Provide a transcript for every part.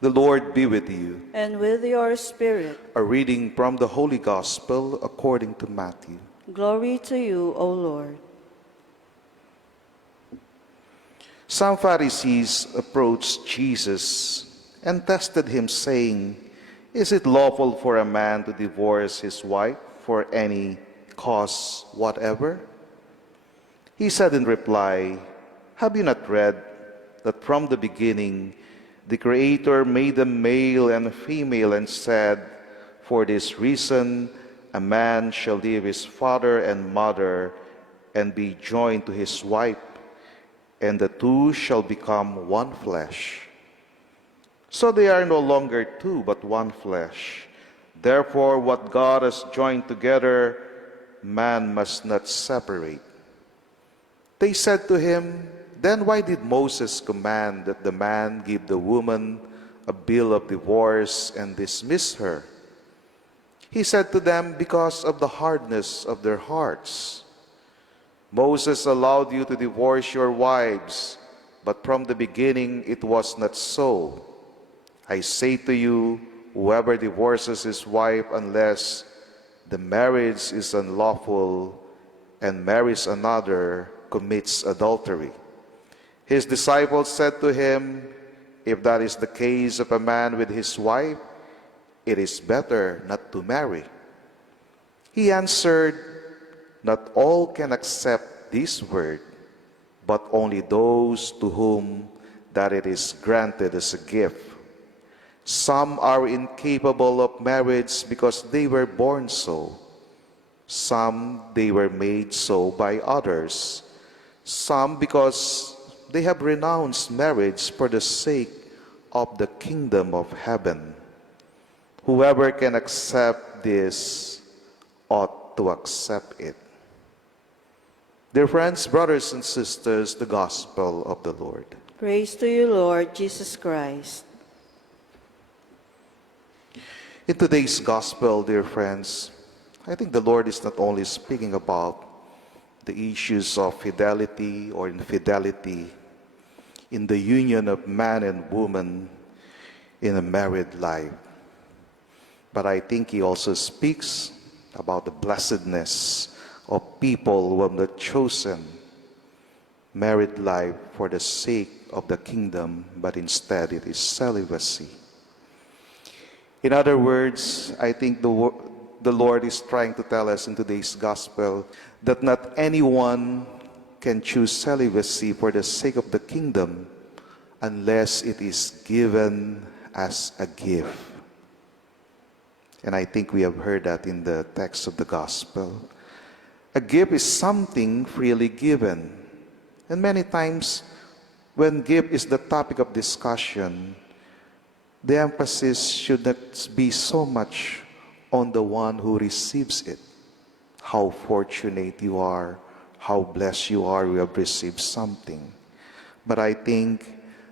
The Lord be with you. And with your spirit. A reading from the Holy Gospel according to Matthew. Glory to you, O Lord. Some Pharisees approached Jesus and tested him, saying, "Is it lawful for a man to divorce his wife for any cause whatever?" He said in reply, "Have you not read that from the beginning the Creator made them male and female and said, 'For this reason a man shall leave his father and mother and be joined to his wife, and the two shall become one flesh'? So they are no longer two, but one flesh. Therefore, what God has joined together, man must not separate." They said to him, "Then why did Moses command that the man give the woman a bill of divorce and dismiss her?" He said to them, "Because of the hardness of their hearts. Moses allowed you to divorce your wives, but from the beginning it was not so. I say to you, whoever divorces his wife unless the marriage is unlawful and marries another commits adultery." His disciples said to him, "If that is the case of a man with his wife, it is better not to marry." He answered, "Not all can accept this word, but only those to whom that it is granted as a gift. Some are incapable of marriage because they were born so. Some they were made so by others. Some because they have renounced marriage for the sake of the kingdom of heaven. Whoever can accept this ought to accept it." Dear friends, brothers and sisters, the Gospel of the Lord. Praise to you, Lord Jesus Christ. In today's Gospel, dear friends, I think the Lord is not only speaking about the issues of fidelity or infidelity in the union of man and woman in a married life, but I think He also speaks about the blessedness of people who have not chosen married life for the sake of the kingdom, but instead it is celibacy. In other words, I think the Lord is trying to tell us in today's Gospel that not anyone can choose celibacy for the sake of the kingdom unless it is given as a gift. And I think we have heard that in the text of the Gospel. A gift is something freely given. And many times, when gift is the topic of discussion, the emphasis should not be so much on the one who receives it. How fortunate you are, how blessed you are, you have received something. But I think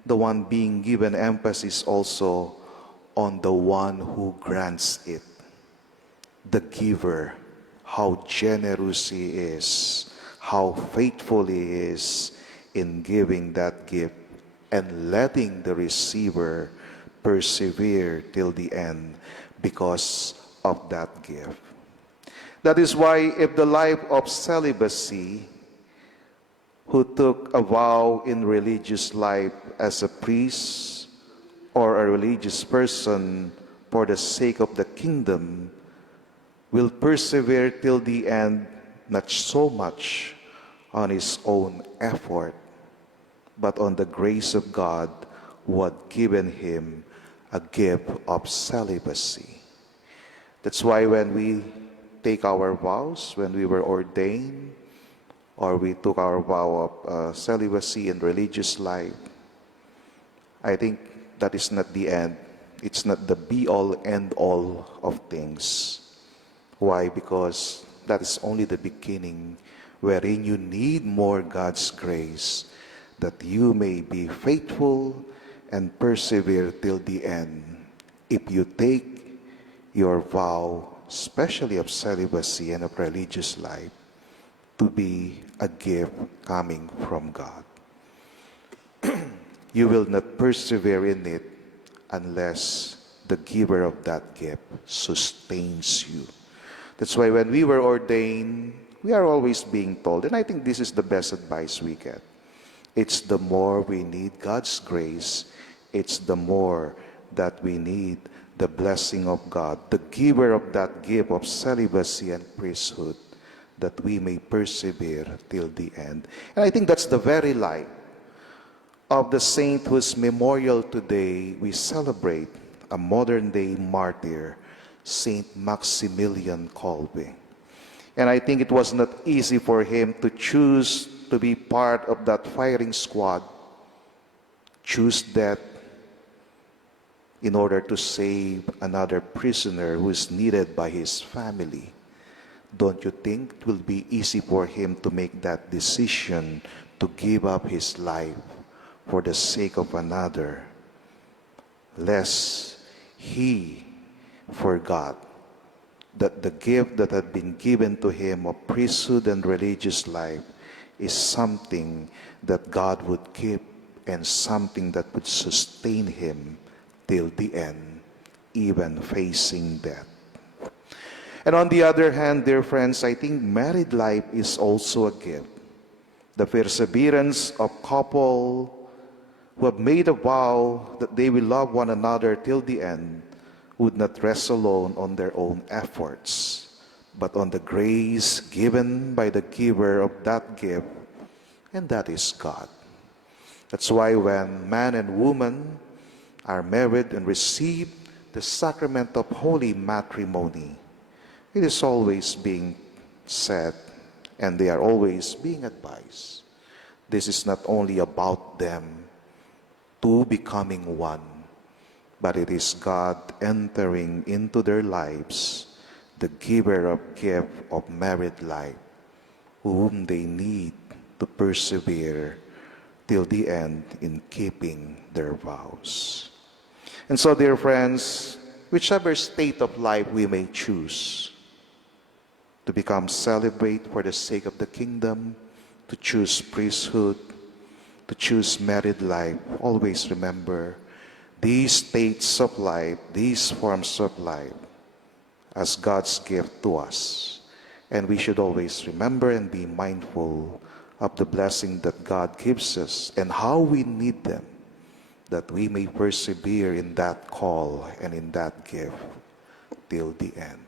the one being given emphasis also on the one who grants it. The giver, how generous he is, how faithful he is in giving that gift and letting the receiver persevere till the end because of that gift. That is why if the life of celibacy, who took a vow in religious life as a priest or a religious person for the sake of the kingdom, will persevere till the end, not so much on his own effort, but on the grace of God who had given him a gift of celibacy. That's why when we take our vows, when we were ordained, or we took our vow of celibacy in religious life, I think that is not the end. It's not the be-all, end-all of things. Why? Because that is only the beginning, wherein you need more God's grace, that you may be faithful and persevere till the end. If you take your vow, especially of celibacy and of religious life, to be a gift coming from God. You will not persevere in it unless the giver of that gift sustains you. That's why when we were ordained, we are always being told, and I think this is the best advice we get. It's the more we need God's grace, it's the more that we need the blessing of God, the giver of that gift of celibacy and priesthood, that we may persevere till the end. And I think that's the very life of the saint whose memorial today we celebrate, a modern-day martyr, Saint Maximilian Kolbe. And I think it was not easy for him to choose to be part of that firing squad, choose death in order to save another prisoner who is needed by his family. Don't you think it will be easy for him to make that decision to give up his life for the sake of another, lest he forgot that the gift that had been given to him of priesthood and religious life is something that God would keep and something that would sustain him till the end, even facing death. And on the other hand, dear friends, I think married life is also a gift. The perseverance of couple who have made a vow that they will love one another till the end would not rest alone on their own efforts, but on the grace given by the giver of that gift, and that is God. That's why when man and woman are married and receive the sacrament of holy matrimony, it is always being said, and they are always being advised. This is not only about them two becoming one, but it is God entering into their lives, the giver of gift of married life, whom they need to persevere till the end in keeping their vows. And so, dear friends, whichever state of life we may choose, to become celibate for the sake of the kingdom, to choose priesthood, to choose married life, always remember these states of life, these forms of life, as God's gift to us. And we should always remember and be mindful of the blessing that God gives us and how we need them, that we may persevere in that call and in that gift till the end.